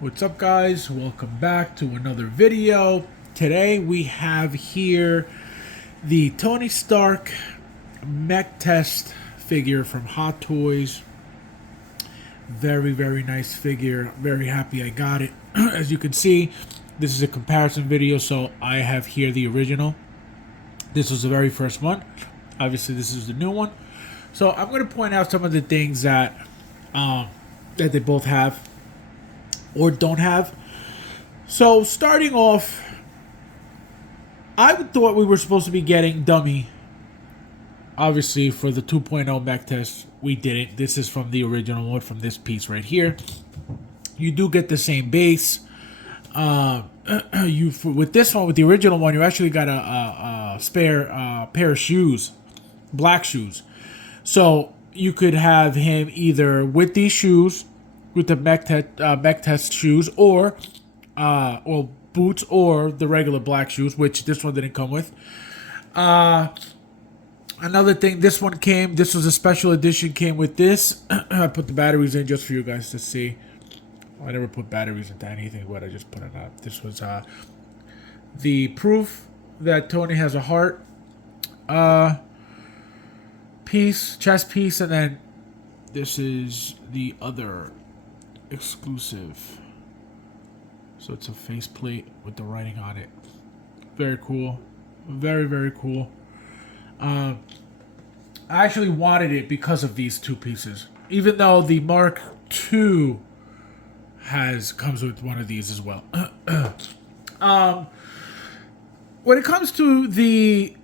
What's up, guys? Welcome back to another video. Today we have here the Tony Stark Mech test figure from Hot Toys. Very nice figure. Very happy I got it. As you can see, this is a comparison video, so I have here the original. This was the very first one. Obviously, this is the new one. So I'm going to point out some of the things that they both have or don't have. So starting off, I thought we were supposed to be getting dummy. Obviously, for the 2.0 mech test, we didn't. This is from the original one, from this piece right here. You do get the same base. With this one, with the original one, you actually got a spare pair of shoes, black shoes. So you could have him either with these shoes, with the mech test shoes, or boots, or the regular black shoes, which this one didn't come with. Another thing, this was a special edition, came with this. I put the batteries in just for you guys to see. I never put batteries into anything, but I just put it up. This was the proof that Tony has a heart piece, chest piece, and then this is the other exclusive. So it's a faceplate with the writing on it. Very cool. Very cool. I actually wanted it because of these two pieces. Even though the Mark II comes with one of these as well. When it comes to the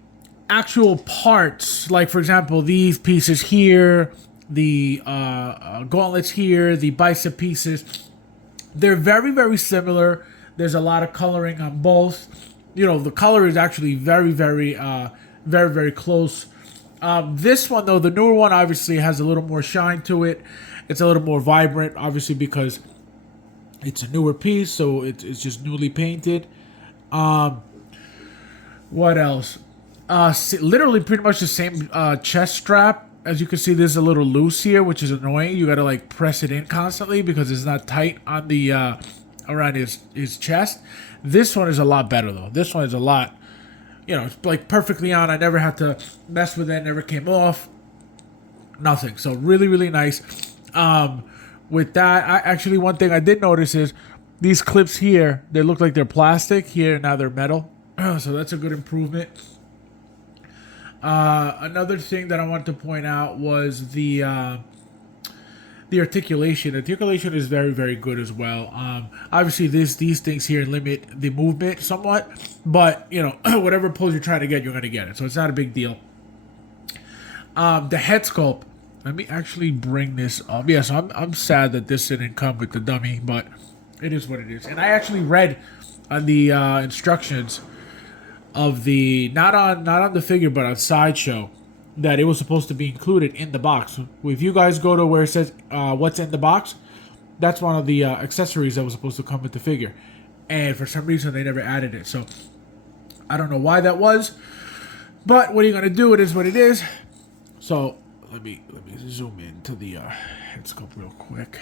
actual parts, like for example, these pieces here, the gauntlets here, the bicep pieces, they're very similar. There's a lot of coloring on both. You know, the color is actually very close. This one though, the newer one, obviously has a little more shine to it. It's a little more vibrant, obviously, because it's a newer piece, so it's just newly painted. What else? Literally pretty much the same chest strap. As you can see, there's a little loose here, which is annoying. You gotta like press it in constantly because it's not tight on the around his chest. This one is a lot better though. This one is a lot, it's like perfectly on. I never had to mess with it. Never came off. Nothing. So really nice. With that, actually one thing I did notice is these clips here. They look like they're plastic here. Now they're metal. So that's a good improvement. Another thing that I wanted to point out was the articulation. The articulation is very good as well. Obviously, these things here limit the movement somewhat, but whatever pose you're trying to get, you're gonna get it. So it's not a big deal. The head sculpt. Let me actually bring this up. Yes, I'm sad that this didn't come with the dummy, but it is what it is. And I actually read on the instructions of the not on the figure but on Sideshow that it was supposed to be included in the box. If you guys go to where it says what's in the box, that's one of the accessories that was supposed to come with the figure, and for some reason they never added it. So I don't know why that was, but what are you gonna do? It is what it is. So let me zoom in to the head sculpt real quick.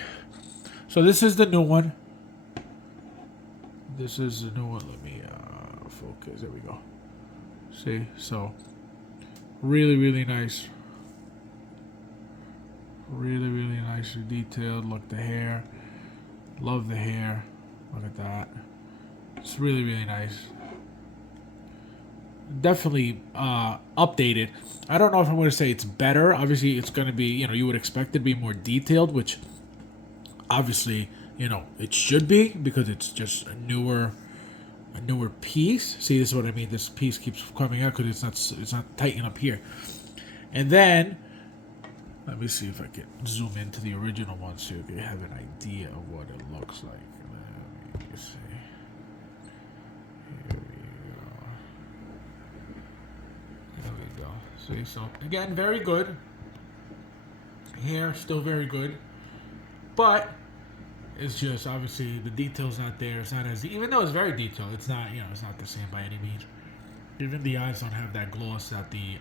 So this is the new one. This is the new one. Let me focus. There we go. See, so really nice. Really nicely detailed. Look, the hair. Love the hair. Look at that. It's really nice. Definitely updated. I don't know if I'm going to say it's better. Obviously, it's going to be, you would expect it to be more detailed, which obviously, it should be, because it's just a newer piece. See, this is what I mean. This piece keeps coming out because it's not tightening up here. And then let me see if I can zoom into the original one so you can have an idea of what it looks like. Let me see. Here we go. See, so again, very good. Hair still very good, but it's just obviously the detail's not there. It's not as, even though it's very detailed, it's not it's not the same by any means. Even the eyes don't have that gloss that the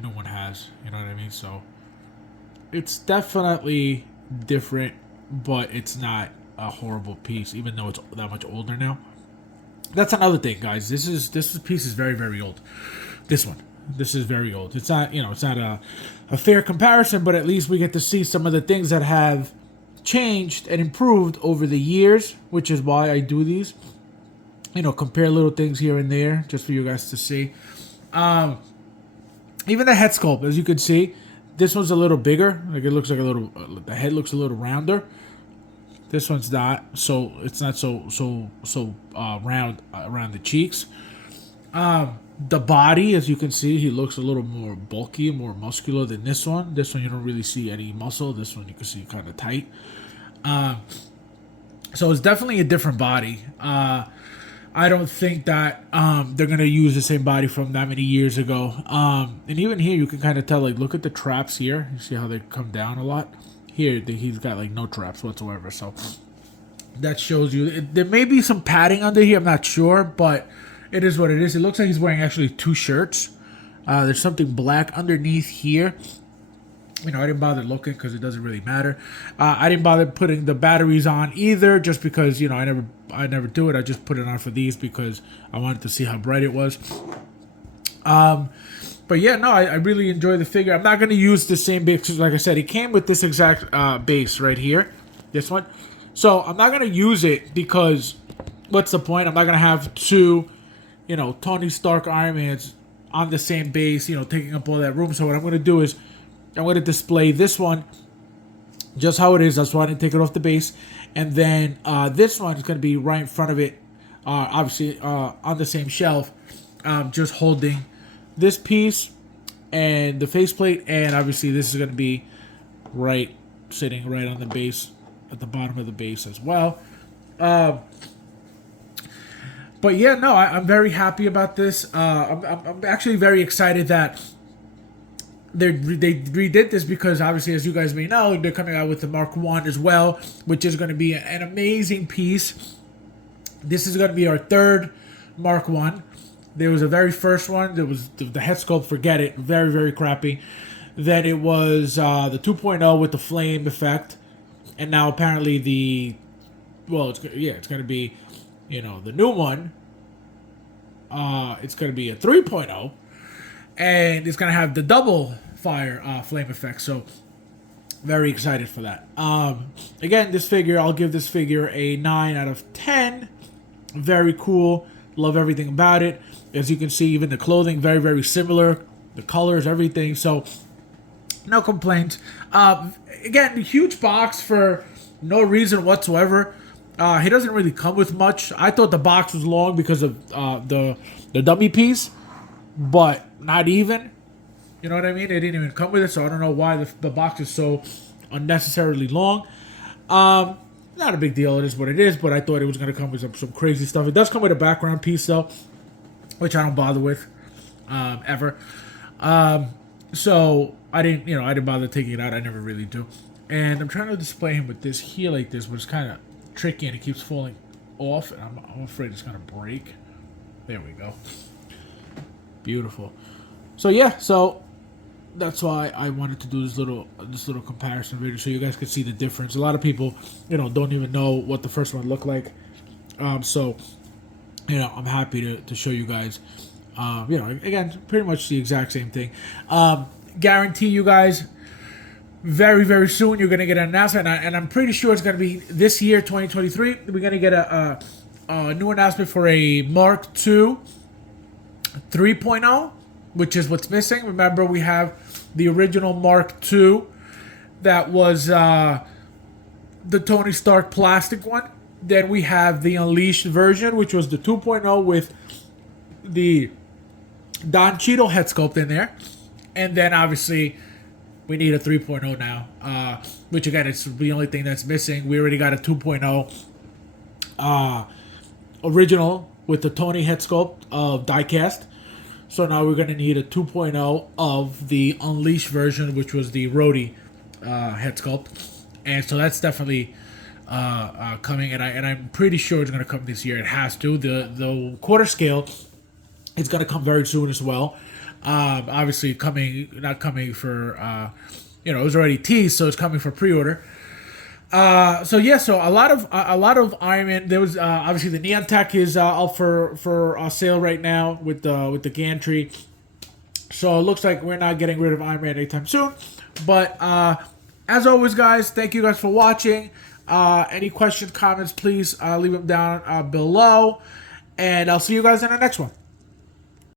new one has. You know what I mean? So it's definitely different. but it's not a horrible piece, even though it's that much older now. That's another thing, guys. This piece is very, very old. This is very old. It's not, it's not a fair comparison, but at least we get to see some of the things that have changed and improved over the years, which is why I do these. Compare little things here and there just for you guys to see. Even the head sculpt, as you can see, this one's a little bigger. Like, it looks like the head looks a little rounder. This one's not, so it's not so round around the cheeks. The body, as you can see, he looks a little more bulky, more muscular than this one. This one you don't really see any muscle. This one you can see kind of tight. So it's definitely a different body. I don't think that they're gonna use the same body from that many years ago. And even here, you can kind of tell. Like, look at the traps here. You see how they come down a lot. Here, he's got like no traps whatsoever. So that shows you. There may be some padding under here. I'm not sure, but it is what it is. It looks like he's wearing actually two shirts. There's something black underneath here. I didn't bother looking because it doesn't really matter. I didn't bother putting the batteries on either, just because I never do it. I just put it on for these because I wanted to see how bright it was. But yeah, no, I really enjoy the figure. I'm not going to use the same base because, like I said, it came with this exact base right here, this one. So I'm not going to use it because what's the point? I'm not going to have two, Tony Stark Iron Mans on the same base, taking up all that room. So what I'm going to do is I'm going to display this one just how it is. That's why I didn't take it off the base. And then this one is going to be right in front of it, obviously on the same shelf, just holding this piece and the faceplate. And obviously this is going to be sitting right on the base, at the bottom of the base as well. But yeah, no, I'm very happy about this. I'm actually very excited that they redid this because obviously, as you guys may know, they're coming out with the Mark 1 as well, which is going to be an amazing piece. This is going to be our third Mark 1. There was a very first one. There was the head sculpt, forget it, very, very crappy. Then it was the 2.0 with the flame effect. And now apparently it's going to be, the new one. It's going to be a 3.0. And it's going to have the double fire flame effect. So, very excited for that. Again, this figure, I'll give this figure a 9 out of 10. Very cool. Love everything about it. As you can see, even the clothing, very, very similar. The colors, everything. So, no complaints. Again, huge box for no reason whatsoever. He doesn't really come with much. I thought the box was long because of the dummy piece. But not even. You know what I mean? It didn't even come with it, so I don't know why the box is so unnecessarily long. Not a big deal. It is what it is, but I thought it was going to come with some crazy stuff. It does come with a background piece, though, which I don't bother with ever. So I didn't bother taking it out. I never really do. And I'm trying to display him with this here like this, but it's kind of tricky and it keeps falling off. And I'm afraid it's going to break. There we go. Beautiful. So yeah, so that's why I wanted to do this little comparison video so you guys could see the difference. A lot of people, don't even know what the first one looked like. So, I'm happy to show you guys. Again, pretty much the exact same thing. Guarantee you guys, very, very soon you're gonna get an announcement, and I'm pretty sure it's gonna be this year, 2023. We're gonna get a new announcement for a Mark II 3.0, which is what's missing. Remember, we have the original Mark II that was the Tony Stark plastic one. Then we have the Unleashed version, which was the 2.0 with the Don Cheadle head sculpt in there. And then, obviously, we need a 3.0 now, which, again, it's the only thing that's missing. We already got a 2.0 original with the Tony head sculpt of diecast. So now we're going to need a 2.0 of the Unleashed version, which was the Rhodey head sculpt. And so that's definitely coming, and I'm pretty sure it's going to come this year. It has to. The quarter scale is going to come very soon as well. Obviously not coming for, it was already teased, so it's coming for pre-order. So yeah, so a lot of Iron Man. There was obviously the Neon Tech is up for sale right now with the gantry. So it looks like we're not getting rid of Iron Man anytime soon. But as always, guys, thank you guys for watching. Any questions, comments, please leave them down below. And I'll see you guys in the next one.